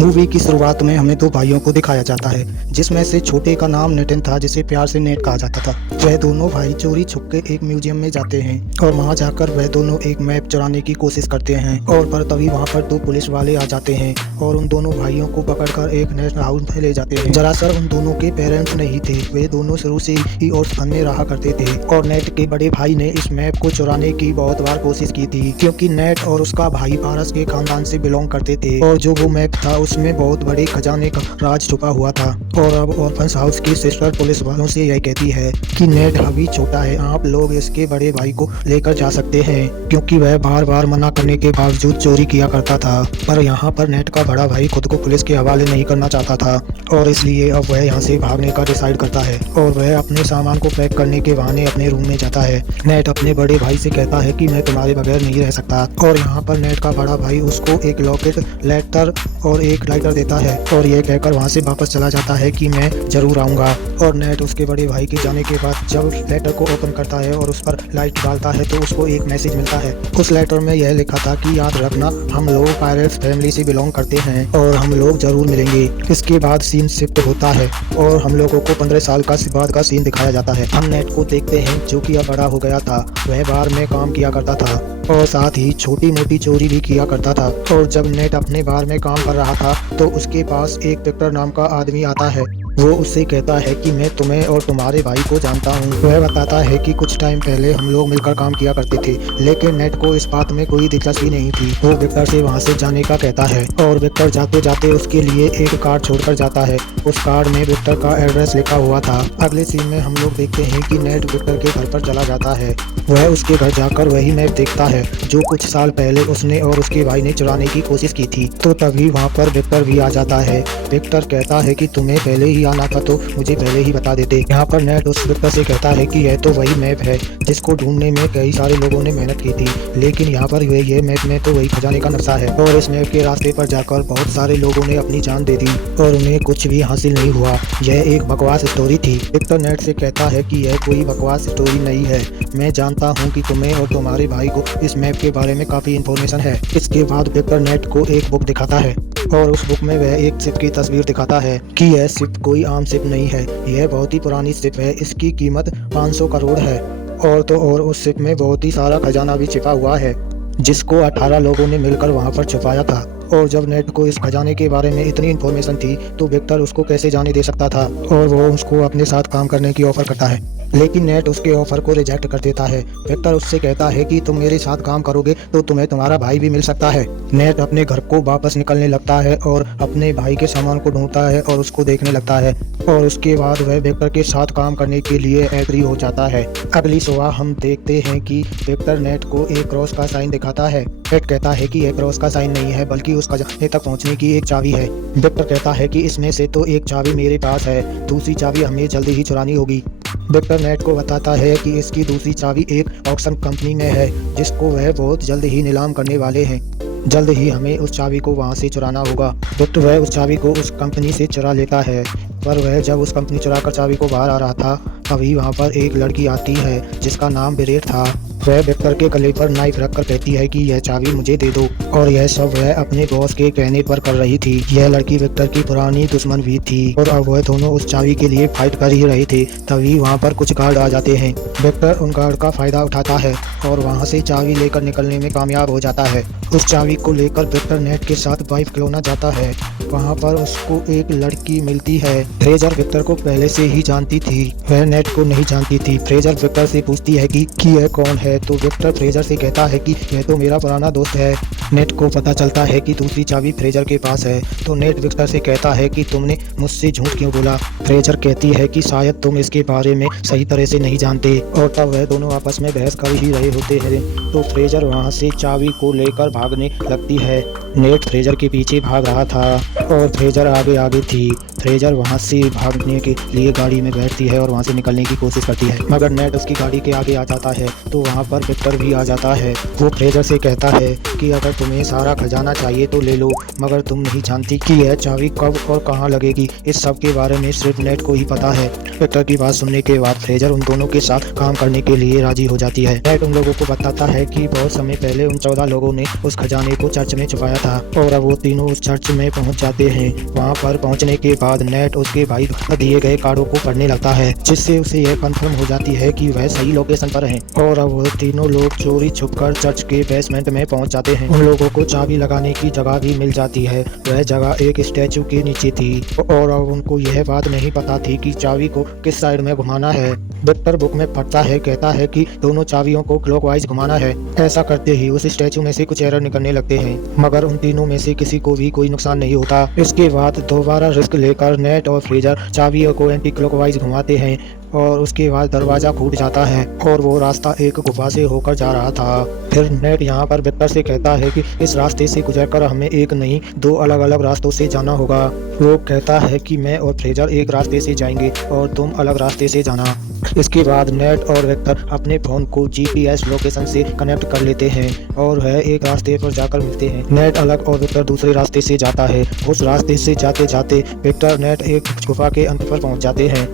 Movie की शुरुआत में हमें दो भाइयों को दिखाया जाता है, जिसमें से छोटे का नाम नेटन था, जिसे प्यार से नेट कहा जाता था। वह दोनों भाई चोरी छुपके एक म्यूजियम में जाते हैं और वहां जाकर वह दोनों एक मैप चुराने की कोशिश करते हैं और पर तभी वहां पर दो पुलिस वाले आ जाते हैं और उन दोनों भाइयों को पकड़कर एक नेट हाउस में ले जाते हैं। दरअसल उन दोनों के पेरेंट्स नहीं थे, वे दोनों शुरू से ही ऑर्फन में रहा करते थे और नेट के बड़े भाई ने इस मैप को चुराने की बहुत बार कोशिश की थी, क्योंकि नेट और उसका भाई पारस के खानदान से बिलोंग करते थे और जो वो मैप था उसमें बहुत बड़े खजाने का राज छुपा हुआ था। और अब ऑर्फन हाउस की सिस्टर पुलिस वालों से यह कहती है कि नेट अभी छोटा है, आप लोग इसके बड़े भाई को लेकर जा सकते हैं, क्योंकि वह बार बार मना करने के बावजूद चोरी किया करता था। पर यहाँ पर नेट का बड़ा भाई खुद को पुलिस के हवाले नहीं करना चाहता था और इसलिए अब वह यहाँ से भागने का डिसाइड करता है और वह अपने सामान को पैक करने के बहाने अपने रूम में जाता है। नेट अपने बड़े भाई से कहता है कि मैं तुम्हारे बगैर नहीं रह सकता और यहाँ पर नेट का बड़ा भाई उसको एक लॉकेट, लेटर और एक लाइटर देता है और ये कहकर वहाँ से वापस चला जाता है कि मैं जरूर आऊँगा। और नेट उसके बड़े भाई के जाने के बाद जब लेटर को ओपन करता है और उस पर लाइट डालता है तो उसको एक मैसेज मिलता है। उस लेटर में यह लिखा था कि याद रखना, हम लोग पायरेट्स फैमिली से बिलोंग करते हैं और हम लोग जरूर मिलेंगे। इसके बाद सीन शिफ्ट होता है और हम लोगों को 15 साल का बाद का सीन दिखाया जाता है। हम नेट को देखते हैं जो कि अब बड़ा हो गया था। वह बार में काम किया करता था और साथ ही छोटी मोटी चोरी भी किया करता था। और जब नेट अपने बार में काम कर रहा था तो उसके पास एक विक्टर नाम का आदमी आता है। वो उससे कहता है कि मैं तुम्हें और तुम्हारे भाई को जानता हूँ। वह बताता है कि कुछ टाइम पहले हम लोग मिलकर काम किया करते थे, लेकिन नेट को इस बात में कोई दिलचस्पी नहीं थी। वो विक्टर से वहाँ से जाने का कहता है और विक्टर जाते जाते उसके लिए एक कार्ड छोड़कर जाता है। उस कार्ड में विक्टर का एड्रेस लिखा हुआ था। अगले सीन में हम लोग देखते हैं कि नेट विक्टर के घर पर चला जाता है। वह उसके घर जाकर वही मैप देखता है जो कुछ साल पहले उसने और उसके भाई ने चुराने की कोशिश की थी। तो तभी वहाँ पर विक्टर भी आ जाता है। विक्टर कहता है कि तुम्हें पहले ही आना था तो मुझे पहले ही बता देते। यहाँ पर नेट उस विक्टर से कहता है कि यह तो वही मैप है जिसको ढूंढने में कई सारे लोगों ने मेहनत की थी, लेकिन यहाँ पर ये मैप में तो वही खजाने का नक्शा है और इस मैप के रास्ते पर जाकर बहुत सारे लोगों ने अपनी जान दे दी और उन्हें कुछ भी हासिल नहीं हुआ। यह एक बकवास स्टोरी थी। विक्टर नेट से कहता है कि यह कोई बकवास स्टोरी नहीं है, मैं जानता हूँ कि तुम्हें और तुम्हारे भाई को इस मैप के बारे में काफी इन्फॉर्मेशन है। इसके बाद विक्टर नेट को एक बुक दिखाता है और उस बुक में वह एक शिप की तस्वीर दिखाता है कि यह शिप कोई आम शिप नहीं है, यह बहुत ही पुरानी शिप है। इसकी कीमत 500 करोड़ है और तो और उस शिप में बहुत ही सारा खजाना भी छिपा हुआ है, जिसको 18 लोगों ने मिलकर वहां पर छुपाया था। और जब नेट को इस खजाने के बारे में इतनी इन्फॉर्मेशन थी तो विक्टर उसको कैसे जाने दे सकता था और वो उसको अपने साथ काम करने की ऑफर करता है, लेकिन नेट उसके ऑफर को रिजेक्ट कर देता है। विक्टर उससे कहता है कि तुम मेरे साथ काम करोगे तो तुम्हें तुम्हारा भाई भी मिल सकता है। नेट अपने घर को वापस निकलने लगता है और अपने भाई के सामान को ढूंढता है और उसको देखने लगता है और उसके बाद वह विक्टर के साथ काम करने के लिए एग्री हो जाता है। अगली सुबह हम देखते हैं कि विक्टर नेट को एक क्रॉस का साइन दिखाता है। नेट कहता है कि यह क्रॉस का साइन नहीं है बल्कि उस खजाने तक पहुंचने की एक चाबी है। विक्टर कहता है कि इसमें से तो एक चाबी मेरे पास है, दूसरी चाबी हमें जल्दी ही चुरानी होगी। विक्टर नेट को बताता है कि इसकी दूसरी चाबी एक ऑक्शन कंपनी में है, जिसको वह बहुत जल्द ही नीलाम करने वाले हैं। जल्द ही हमें उस चाबी को वहां से चुराना होगा। तो वह उस चाबी को उस कंपनी से चुरा लेता है। पर वह जब उस कंपनी चुराकर चाबी को बाहर आ रहा था तभी वहां पर एक लड़की आती है जिसका नाम बिरेट था। वह विक्टर के गले पर नाइफ रखकर कहती है कि यह चाबी मुझे दे दो और यह सब वह अपने बॉस के कहने पर कर रही थी। यह लड़की विक्टर की पुरानी दुश्मन भी थी और अब वह दोनों उस चाबी के लिए फाइट कर ही रहे थे। तभी वहां पर कुछ गार्ड आ जाते हैं। विक्टर उन गार्ड का फायदा उठाता है और वहां से चाबी लेकर निकलने में कामयाब हो जाता है। उस चाबी को लेकर विक्टर नेट के साथ वाइफ क्लोना जाता है। वहाँ पर उसको एक लड़की मिलती है। फ्रेजर विक्टर को पहले से ही जानती थी, वह नेट को नहीं जानती थी। फ्रेजर विक्टर से पूछती है कि यह कौन है, तो विक्टर फ्रेजर से कहता है कि यह तो मेरा पुराना दोस्त है। नेट को पता चलता है कि दूसरी चाबी फ्रेजर के पास है, तो नेट विक्टर से कहता है कि तुमने मुझसे झूठ क्यों बोला। फ्रेजर कहती है कि शायद तुम इसके बारे में सही तरह से नहीं जानते और तब वह दोनों आपस में बहस कर ही रहे होते हैं। तो फ्रेजर वहाँ से चाबी को लेकर भागने लगती है। नेट फ्रेजर के पीछे भाग रहा था और फ्रेजर आगे आगे थी। फ्रेजर वहाँ से भागने के लिए गाड़ी में बैठती है और वहाँ से निकलने की कोशिश करती है, मगर नेट उसकी गाड़ी के आगे आ जाता है। तो वहाँ पर विक्टर भी आ जाता है। वो फ्रेजर से कहता है कि अगर तुम्हें सारा खजाना चाहिए तो ले लो, मगर तुम नहीं जानती कि यह चाबी कब और कहाँ लगेगी। इस सब के बारे में सिर्फ नेट को ही पता है। विक्टर की बात सुनने के बाद फ्रेजर उन दोनों के साथ काम करने के लिए राजी हो जाती है। नेट उन लोगों को बताता है कि बहुत समय पहले उन 14 लोगों ने उस खजाने को चर्च में छुपाया था और अब वो तीनों उस चर्च में पहुंच जाते हैं। वहां पर पहुंचने के बाद नेट उसके भाई दिए गए कार्डों को पढ़ने लगता है, जिससे उसे यह कंफर्म हो जाती है कि वह सही लोकेशन पर है। और अब वो तीनों लोग चोरी छुपकर चर्च के बेसमेंट में पहुंच जाते हैं। उन लोगों को चाबी लगाने की जगह भी मिल जाती है। वह जगह एक स्टैचू के नीचे थी और अब उनको यह बात नहीं पता थी कि चाबी को किस साइड में घुमाना है। विक्टर बुक में पढ़ता है, कहता है कि दोनों चाबियों को क्लॉकवाइज घुमाना है। ऐसा करते ही उस स्टैचू में से कुछ एरर निकलने लगते हैं, मगर उन तीनों में से किसी को भी कोई नुकसान नहीं होता। इसके बाद दोबारा रिस्क लेकर नेट और फ्रेजर चाबियों को एंटी क्लॉकवाइज घुमाते हैं और उसके बाद दरवाजा फूट जाता है और वो रास्ता एक गुफा से होकर जा रहा था। फिर नेट यहाँ पर विक्टर से कहता है कि इस रास्ते से गुजरकर हमें एक नहीं 2 अलग अलग रास्तों से जाना होगा। वो कहता है कि मैं और फ्रेजर एक रास्ते से जाएंगे और तुम अलग रास्ते से जाना। इसके बाद नेट और विक्टर अपने फोन को GPS लोकेशन से कनेक्ट कर लेते हैं और वह एक रास्ते पर जाकर मिलते हैं। नेट अलग और विक्टर दूसरे रास्ते से जाता है। उस रास्ते से जाते जाते विक्टर नेट एक गुफा के अंत पर पहुंच जाते हैं।